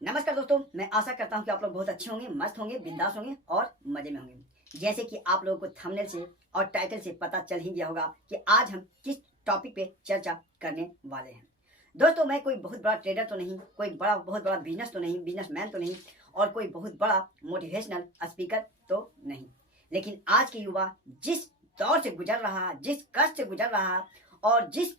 नमस्कार दोस्तों, मैं आशा करता हूं कि आप लोग बहुत अच्छे होंगे, मस्त होंगे, बिंदास होंगे और मजे में होंगे। जैसे कि आप लोगों को थंबनेल से और टाइटल से पता चल ही गया होगा कि आज हम किस टॉपिक पे चर्चा करने वाले हैं। दोस्तों, मैं कोई बहुत बड़ा ट्रेडर तो नहीं, कोई बहुत बड़ा बिजनेस तो नहीं, बिजनेसमैन तो नहीं और कोई बहुत बड़ा मोटिवेशनल स्पीकर तो नहीं। लेकिन आज के युवा जिस दौर से गुजर रहा है, जिस कष्ट से गुजर रहा है और जिस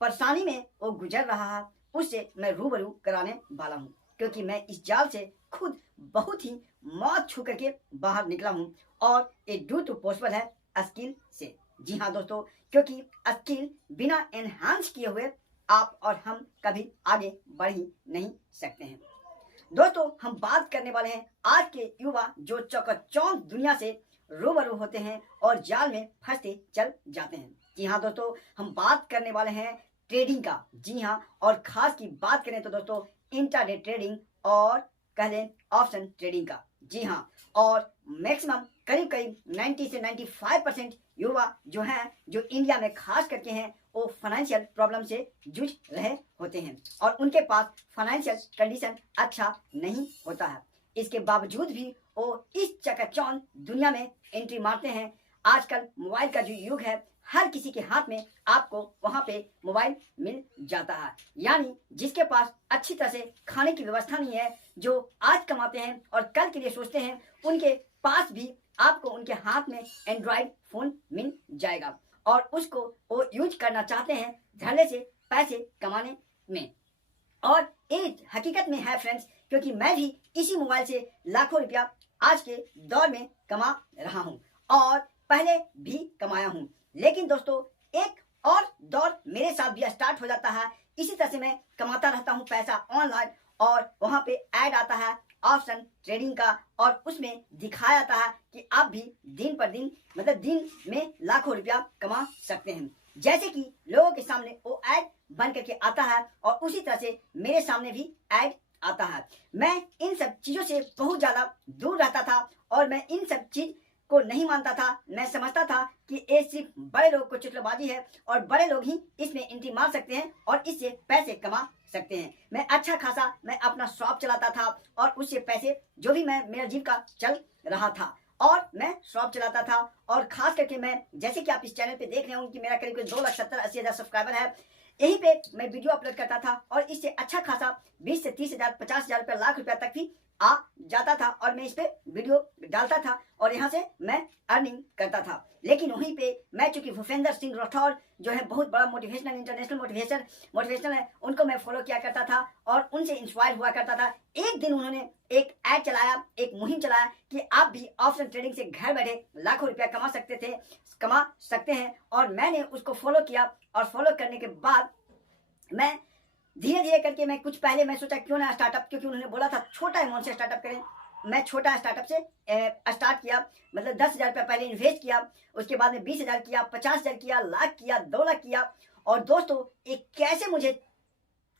परेशानी में वो गुजर रहा है, उससे मैं रूबरू कराने वाला हूँ। क्योंकि मैं इस जाल से खुद बहुत ही मौत छू करके बाहर निकला हूँ और ये ड्यू टू पॉसिबल है स्किल से। जी हाँ दोस्तों, क्योंकि स्किल बिना एनहांस किए हुए आप और हम कभी आगे बढ़ ही नहीं सकते हैं। दोस्तों, हम बात करने वाले हैं आज के युवा जो चौकचौंध दुनिया से रूबरू होते हैं और जाल में फंसते चल जाते हैं। जी हाँ दोस्तों, हम बात करने वाले हैं ट्रेडिंग का। जी हाँ, और खास की बात करें तो दोस्तों इंट्राडे ट्रेडिंग और कह लें ऑप्शन ट्रेडिंग का। जी हाँ, और मैक्सिमम करीब करीब 90 से 95% युवा जो हैं, जो इंडिया में खास करके हैं, वो फाइनेंशियल प्रॉब्लम से जूझ रहे होते हैं और उनके पास फाइनेंशियल कंडीशन अच्छा नहीं होता है। इसके बावजूद भी वो इस चकाचौंध दुनिया में एंट्री मारते हैं। आजकल मोबाइल का जो युग है, हर किसी के हाथ में आपको वहां पे मोबाइल मिल जाता है। यानी जिसके पास अच्छी तरह से खाने की व्यवस्था नहीं है, जो आज कमाते हैं और कल के लिए सोचते हैं, उनके पास भी आपको उनके हाथ में एंड्रॉइड फोन मिल जाएगा और उसको वो यूज करना चाहते हैं धड़ल्ले से पैसे कमाने में। और ये हकीकत में है फ्रेंड्स, क्योंकि मैं भी इसी मोबाइल से लाखों रुपया आज के दौर में कमा रहा हूँ और पहले भी कमाया हूँ। लेकिन दोस्तों, एक और दौर मेरे साथ भी स्टार्ट हो जाता है। इसी तरह से मैं कमाता रहता हूँ पैसा ऑनलाइन और वहां पे ऐड आता है ऑप्शन ट्रेडिंग का और उसमें दिखाया जाता है कि आप भी दिन पर दिन मतलब दिन में लाखों रुपया कमा सकते हैं। जैसे कि लोगों के सामने वो ऐड बन करके आता है और उसी तरह से मेरे सामने भी ऐड आता है। मैं इन सब चीजों से बहुत ज्यादा दूर रहता था और मैं इन सब चीज को नहीं मानता था। मैं समझता था कि ये सिर्फ बड़े लोग को चुटलेबाजी है और बड़े लोग ही इसमें एंट्री मार सकते हैं और इससे पैसे कमा सकते हैं। मैं अच्छा खासा मैं अपना शॉप चलाता था और उससे पैसे जो भी मेरा जीविका चल रहा था और मैं शॉप चलाता था। और खास करके मैं, जैसे कि आप इस चैनल पे देख रहे होंगे कि मेरा करीब 2,70,80,000 सब्सक्राइबर है। यहीं पे मैं वीडियो अपलोड करता था और इससे अच्छा खासा 20 से 30,000, 50,000 रुपया, लाख रुपया तक भी आ जाता था और मैं इस पे वीडियो डालता था और यहाँ से मैं अर्निंग करता था। लेकिन वहीं पे मैं, चूंकि भूपेंद्र सिंह राठौर जो है बहुत बड़ा मोटिवेशनल, इंटरनेशनल मोटिवेशनल है, उनको मैं फॉलो किया करता था और उनसे इंस्पायर हुआ करता था। एक दिन उन्होंने एक ऐड चलाया, एक मुहिम चलाया कि आप भी ऑप्शन ट्रेडिंग से घर बैठे लाखों रुपया कमा सकते हैं और मैंने उसको फॉलो किया और फॉलो करने के बाद मैं धीरे धीरे करके मैं कुछ पहले मैं सोचा क्यों ना स्टार्टअप, क्योंकि उन्होंने बोला था छोटा अमाउंट से स्टार्टअप करें। मैं छोटा स्टार्टअप से स्टार्ट किया, मतलब 10,000 रुपया पहले इन्वेस्ट किया, उसके बाद में 20,000 किया, 50,000 किया, लाख किया, 2 लाख किया। और दोस्तों, एक कैसे मुझे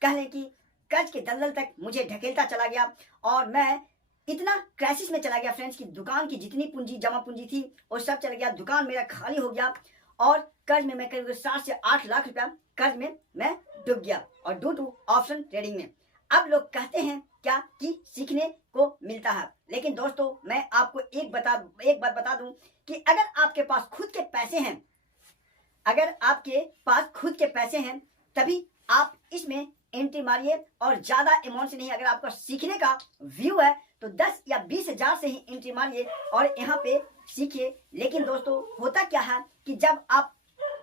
कह लें कि कर्ज के दलदल तक मुझे ढकेलता चला गया और मैं इतना क्राइसिस में चला गया फ्रेंड्स की दुकान की जितनी पूंजी, जमा पूंजी थी वो सब चला गया, दुकान मेरा खाली हो गया और कर्ज में मैं करीब 7 से 8 लाख रुपया कर्ज में मैं डूब गया और ड्यू टू ऑप्शन ट्रेडिंग में। अब लोग कहते हैं क्या कि सीखने को मिलता है, लेकिन दोस्तों मैं आपको एक बात बता दूं कि अगर आपके पास खुद के पैसे हैं, अगर आपके पास खुद के पैसे हैं तभी आप इसमें एंट्री मारिए और ज्यादा अमाउंट से नहीं। अगर आपका सीखने का व्यू है तो 10 या 20,000 से ही एंट्री मारिए और यहाँ पे सीखिए। लेकिन दोस्तों, होता क्या है कि जब आप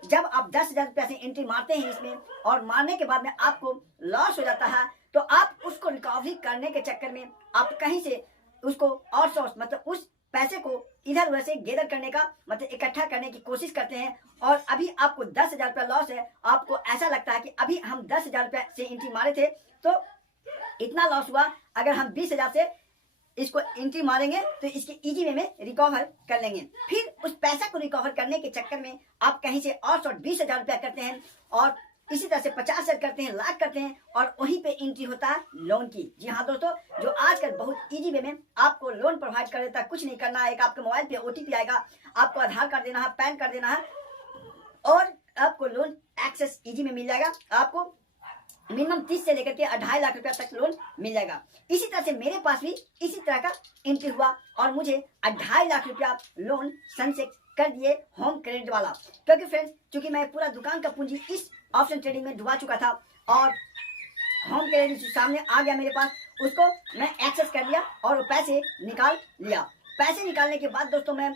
10,000 रुपया से एंट्री मारते हैं इसमें और मारने के बाद में आपको लॉस हो जाता है, तो आप उसको रिकवरी करने के चक्कर में आप कहीं से उसको आउटसोर्स मतलब उस पैसे को इधर उधर से गैदर करने का मतलब इकट्ठा करने की कोशिश करते हैं और अभी आपको 10,000 रुपया लॉस है। आपको ऐसा लगता है कि अभी हम 10,000 रुपया से एंट्री मारे थे तो इतना लॉस हुआ, अगर हम 20,000 से इसको एंट्री मारेंगे तो इसके इजी वे में रिकवर कर लेंगे। फिर उस पैसा को रिकवर करने के चक्कर में आप कहीं से और 20,000 रुपया करते हैं और इसी तरह से 50,000 करते हैं, लाख करते हैं और वहीं पे एंट्री होता है लोन की। जी हाँ दोस्तों, जो आजकल बहुत इजी वे में आपको लोन प्रोवाइड कर देता है। कुछ नहीं करना है, आपके मोबाइल पे OTP आएगा, आपको आधार कार्ड देना है, पैन कार्ड देना है और आपको लोन एक्सेस इजी में मिल जाएगा। आपको मिनिमम 30 से लेकर के 2.5 लाख रुपया तक लोन मिल जाएगा। इसी तरह से मेरे पास भी इसी तरह का एंट्री हुआ और मुझे 2.5 लाख रुपया लोन सन से कर दिए होम क्रेडिट वाला। क्योंकि फ्रेंड्स, चूंकि मैं पूरा दुकान का पूंजी इस ऑप्शन ट्रेडिंग में डुबा चुका था और होम क्रेडिट सामने आ गया मेरे पास, उसको मैं एक्सेस कर लिया और वो पैसे निकाल लिया। पैसे निकालने के बाद दोस्तों मैं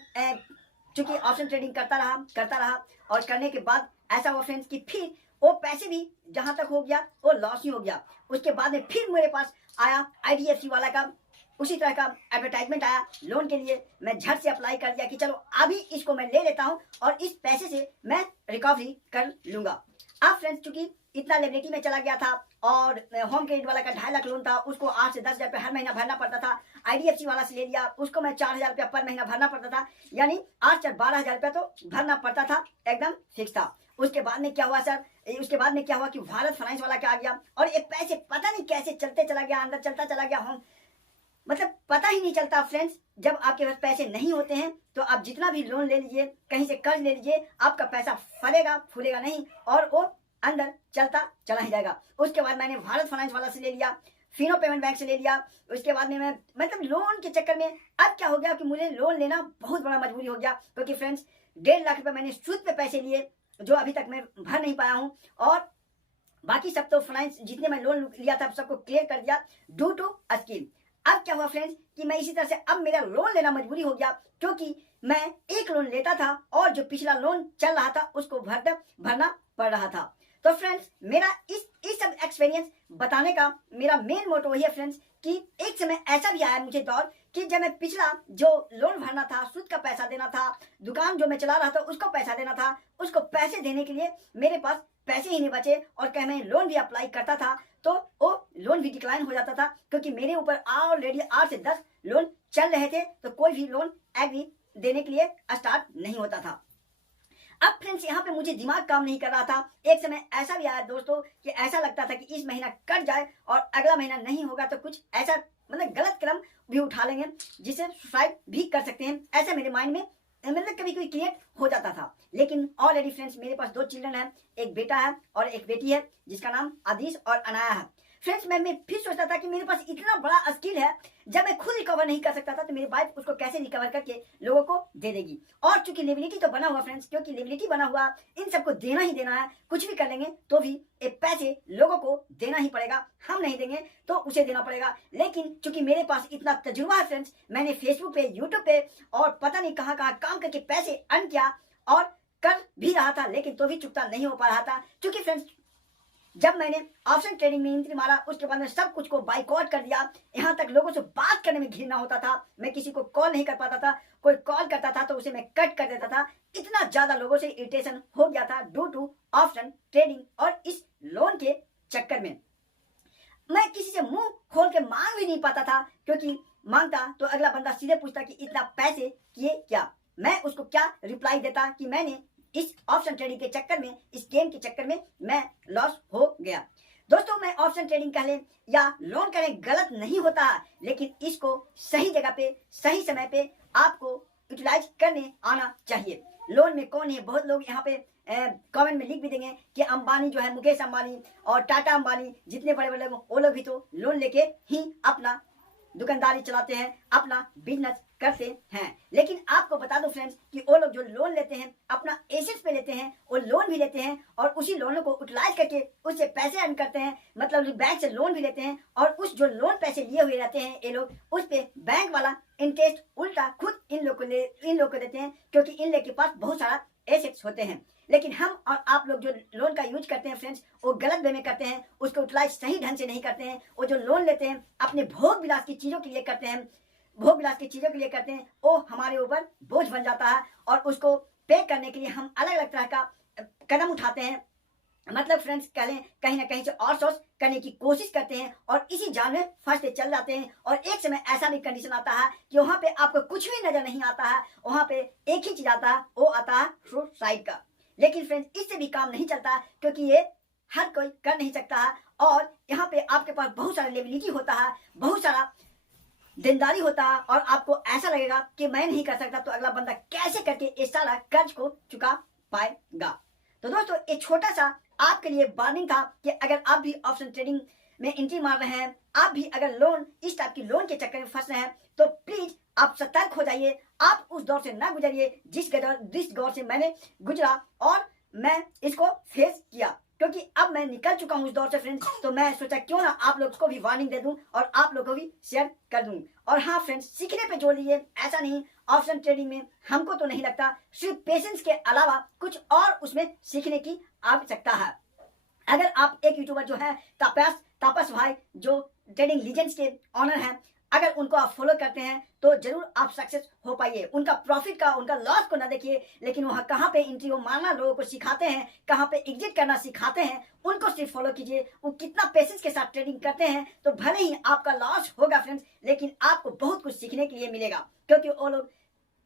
चूंकि ऑप्शन ट्रेडिंग करता रहा और करने के बाद ऐसा हुआ फ्रेंड्स कि फिर वो पैसे भी जहां तक हो गया वो लॉस ही हो गया। उसके बाद में फिर मेरे पास आया IDFC वाला का उसी तरह का एडवर्टाइजमेंट आया लोन के लिए। मैं झट से अप्लाई कर दिया कि चलो अभी इसको मैं ले लेता हूं और इस पैसे से मैं रिकवरी कर लूंगा। अब फ्रेंड्स, चूंकि इतना लेबिलिटी में चला गया था और होम क्रेडिट वाला का 2.5 लाख लोन था, उसको 8 से 10 हजार रुपये हर महीना भरना पड़ता था। IDFC वाला से ले लिया, उसको मैं 4,000 रुपया पर महीना भरना पड़ता था, यानी 8 से 12 हजार रुपया तो भरना पड़ता था, एकदम फिक्स था। उसके बाद में क्या हुआ सर, उसके बाद में क्या हुआ कि भारत फाइनेंस वाला क्या आ गया और ये पैसे पता नहीं कैसे चलते चला गया, अंदर चलता चला गया। होम मतलब पता ही नहीं चलता फ्रेंड्स, जब आपके पास पैसे नहीं होते हैं तो आप जितना भी लोन ले लीजिए, कहीं से कर्ज ले लीजिए, आपका पैसा फलेगा फूलेगा नहीं और वो अंदर चलता चला ही जाएगा। उसके बाद मैंने भारत फाइनेंस वाला से ले लिया, फिनो पेमेंट बैंक से ले लिया। उसके बाद में मैं मतलब लोन के चक्कर में अब क्या हो गया कि मुझे लोन लेना बहुत बड़ा मजबूरी हो गया। क्योंकि फ्रेंड्स 1.5 लाख रुपए मैंने सूद पे पैसे लिए जो अभी तक मैं भर नहीं पाया हूँ और बाकी सब तो फाइनेंस जितने मैं लोन लिया था सबको क्लियर कर दिया ड्यू टू स्कीम। अब क्या हुआ फ्रेंड्स कि मैं इसी तरह से अब मेरा लोन लेना मजबूरी हो गया, क्योंकि मैं एक लोन लेता था और जो पिछला लोन चल रहा था उसको भरना पड़ रहा था। तो फ्रेंड्स, मेरा इस सब एक्सपीरियंस बताने का मेरा मेन मोटो वही है फ्रेंड्स कि एक समय ऐसा भी आया मुझे दौर कि जब मैं पिछला जो लोन भरना था, सूद का पैसा देना था, दुकान जो मैं चला रहा था उसको पैसा देना था, उसको पैसे देने के लिए मेरे पास पैसे ही नहीं बचे और कहीं मैं लोन भी अप्लाई करता था तो वो लोन भी डिक्लाइन हो जाता था, क्योंकि मेरे ऊपर ऑलरेडी 8 से 10 लोन चल रहे थे तो कोई भी लोन एग्री देने के लिए स्टार्ट नहीं होता था। अब फ्रेंड्स, यहाँ पे मुझे दिमाग काम नहीं कर रहा था। एक समय ऐसा भी आया दोस्तों कि ऐसा लगता था कि इस महीना कट जाए और अगला महीना नहीं होगा तो कुछ ऐसा मतलब गलत कदम भी उठा लेंगे जिससे सुसाइड भी कर सकते हैं, ऐसा मेरे माइंड में मतलब कभी कभी क्रिएट हो जाता था। लेकिन ऑलरेडी फ्रेंड्स मेरे पास 2 चिल्ड्रन है, एक बेटा है और एक बेटी है जिसका नाम आदिश और अनाया है। फ्रेंड्स, मैं फिर सोचता था कि मेरे पास इतना बड़ा स्किल है, जब मैं खुद रिकवर नहीं कर सकता था तो मेरी वाइफ उसको कैसे रिकवर करके लोगों को दे देगी। और चूंकि लेबिलिटी तो बना हुआ फ्रेंड्स, क्योंकि लेबिलिटी बना हुआ इन सबको देना ही देना है, कुछ भी कर लेंगे तो भी ये पैसे लोगों को देना ही पड़ेगा, हम नहीं देंगे तो उसे देना पड़ेगा। लेकिन चूंकि मेरे पास इतना तजुर्बा है फ्रेंड्स, मैंने फेसबुक पे, यूट्यूब पे और पता नहीं कहाँ कहाँ काम करके पैसे अर्न किया और कर भी रहा था, लेकिन तो भी चुकता नहीं हो पा रहा था। क्योंकि फ्रेंड्स, जब मैंने ऑप्शन ट्रेडिंग में एंट्री मारा उसके बाद में सब कुछ को बाइकआउट कर दिया, यहाँ तक लोगों से बात करने में घिरना होता था, मैं किसी को कॉल नहीं कर पाता था, कोई कॉल करता था तो उसे मैं कट कर देता था। इतना ज्यादा लोगों से इरिटेशन हो गया था ड्यू टू ऑप्शन ट्रेडिंग और इस लोन के चक्कर में मैं किसी से मुंह खोल के मांग भी नहीं पाता था, क्योंकि मांगता तो अगला बंदा सीधे पूछता कि इतना पैसे किए क्या। मैं उसको क्या रिप्लाई देता कि मैंने इस ऑप्शन ट्रेडिंग के चक्कर में, इस गेम के चक्कर में मैं लॉस हो गया। दोस्तों, मैं ऑप्शन ट्रेडिंग कह लें या लोन करें गलत नहीं होता, लेकिन इसको सही जगह पे सही समय पे आपको यूटिलाइज करने आना चाहिए। लोन में कौन है, बहुत लोग यहाँ पे कमेंट में लिख भी देंगे कि अंबानी जो है, मुकेश अंबानी और टाटा अंबानी जितने बड़े बड़े लोग, वो लोग भी तो लोन लेके ही अपना दुकानदारी चलाते हैं, अपना बिजनेस करते हैं। लेकिन आपको बता दो फ्रेंड्स कि वो लोग जो लोन लेते हैं अपना एसेट्स पे लेते हैं, वो लोन भी लेते हैं और उसी लोनों को यूटिलाइज करके उससे पैसे अर्न करते हैं, मतलब बैंक से लोन भी लेते हैं और उस जो लोन पैसे लिए हुए रहते हैं ये लोग, उस पे बैंक वाला इंटरेस्ट उल्टा खुद इन लोग को देते हैं, क्योंकि इन लोग के पास बहुत सारा एसेट्स होते हैं। लेकिन हम और आप लोग जो लोन का यूज करते हैं फ्रेंड्स, वो गलत वे में करते हैं, उसको यूटिलाइज सही ढंग से नहीं करते हैं। वो जो लोन लेते हैं अपने भोग विलास की चीजों के लिए करते हैं, भोग विलास की चीजों के लिए करते हैं, वो हमारे ऊपर बोझ बन जाता है और उसको पे करने के लिए हम अलग अलग तरह का कदम उठाते हैं। मतलब फ्रेंड्स कहीं ना कहीं से और सोर्स करने की कोशिश करते हैं और इसी जाल में फंसते चल जाते हैं। और एक समय ऐसा भी कंडीशन आता है कि वहां पे आपको कुछ भी नजर नहीं आता है, वहां पे एक ही चीज आता है, वो आता है सुसाइड का। लेकिन फ्रेंड्स, इससे भी काम नहीं चलता, क्योंकि ये हर कोई कर नहीं सकता है और यहाँ पे आपके पास बहुत सारा लेबिलिटी होता है, बहुत सारा देनदारी होता है और आपको ऐसा लगेगा कि मैं नहीं कर सकता तो अगला बंदा कैसे करके इस सारा कर्ज को चुका पाएगा। तो दोस्तों, एक छोटा सा आपके लिए वार्निंग था कि अगर आप भी ऑप्शन ट्रेडिंग में एंट्री मार रहे हैं, आप भी अगर लोन इस टाइप की लोन के चक्कर में फंस रहे हैं, तो प्लीज आप सतर्क हो जाइए। आप उस दौर से ना गुजरिए जिस दौर से मैंने गुजरा और मैं इसको फेस किया, क्योंकि अब मैं निकल चुका हूँ उस दौर से फ्रेंड्स। तो मैं सोचा क्यों ना आप लोग को भी वार्निंग दे दूं और आप लोगों को भी शेयर कर दूं। और हाँ फ्रेंड्स, सीखने पे जोर दीजिए, ऐसा नहीं ऑप्शन ट्रेडिंग में हमको तो नहीं लगता सिर्फ पेशेंस के अलावा कुछ और उसमें सीखने की आवश्यकता है। अगर आप एक यूट्यूबर जो है तापस भाई, जो ट्रेडिंग लीजेंड्स के ऑनर हैं, अगर उनको आप फॉलो करते हैं तो जरूर आप सक्सेस हो पाइए। उनका प्रॉफिट का, उनका लॉस को ना देखिए, लेकिन वह कहाँ पे एंट्री हो मारना लोगों को सिखाते हैं, कहाँ पे एग्जिट करना सिखाते हैं, उनको सिर्फ फॉलो कीजिए। वो कितना पेशेंस के साथ ट्रेडिंग करते हैं, तो भले ही आपका लॉस होगा फ्रेंड्स, लेकिन आपको बहुत कुछ सीखने के लिए मिलेगा, क्योंकि वो लोग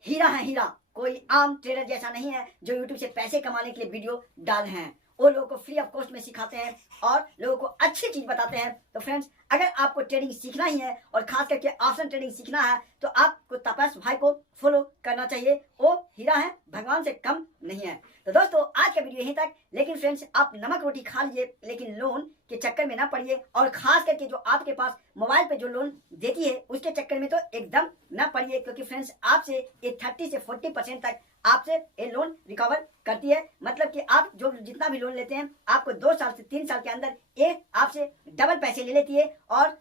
हीरा है, हीरा। कोई आम ट्रेडर जैसा नहीं है जो यूट्यूब से पैसे कमाने के लिए वीडियो डाल रहे हैं। वो लोगों को फ्री ऑफ कॉस्ट में सिखाते हैं और लोगों को अच्छी चीज बताते हैं। तो फ्रेंड्स, अगर आपको ट्रेडिंग सीखना ही है और खास करके ऑप्शन ट्रेडिंग सीखना है, तो आपको तापस भाई को फॉलो करना चाहिए। वो हीरा है, भगवान से कम नहीं है। तो दोस्तों, आज का वीडियो यहीं तक। लेकिन फ्रेंड्स, आप नमक रोटी खा लीजिए, लेकिन लोन के चक्कर में ना पड़िए। और खास करके जो आपके पास मोबाइल पे जो लोन देती है उसके चक्कर में तो एकदम ना पड़िए, क्योंकि फ्रेंड्स आपसे ये 30 से 40% तक आपसे ये लोन रिकवर करती है। मतलब कि आप जो जितना भी लोन लेते हैं, आपको 2 साल से 3 साल के अंदर ये आपसे डबल पैसे ले लेती है। और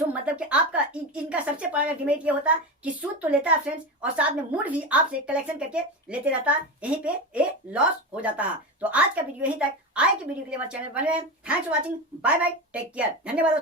मतलब कि आपका इनका सबसे बड़ा डिमेरिट ये होता है कि सूद तो लेता है फ्रेंड्स, और साथ में मूड भी आपसे कलेक्शन करके लेते रहता है। यहीं पे ये लॉस हो जाता है। तो आज का वीडियो यहीं तक। आए कि वीडियो के लिए हमारे चैनल बने रहें। Thanks for watching, bye bye, take care, धन्यवाद।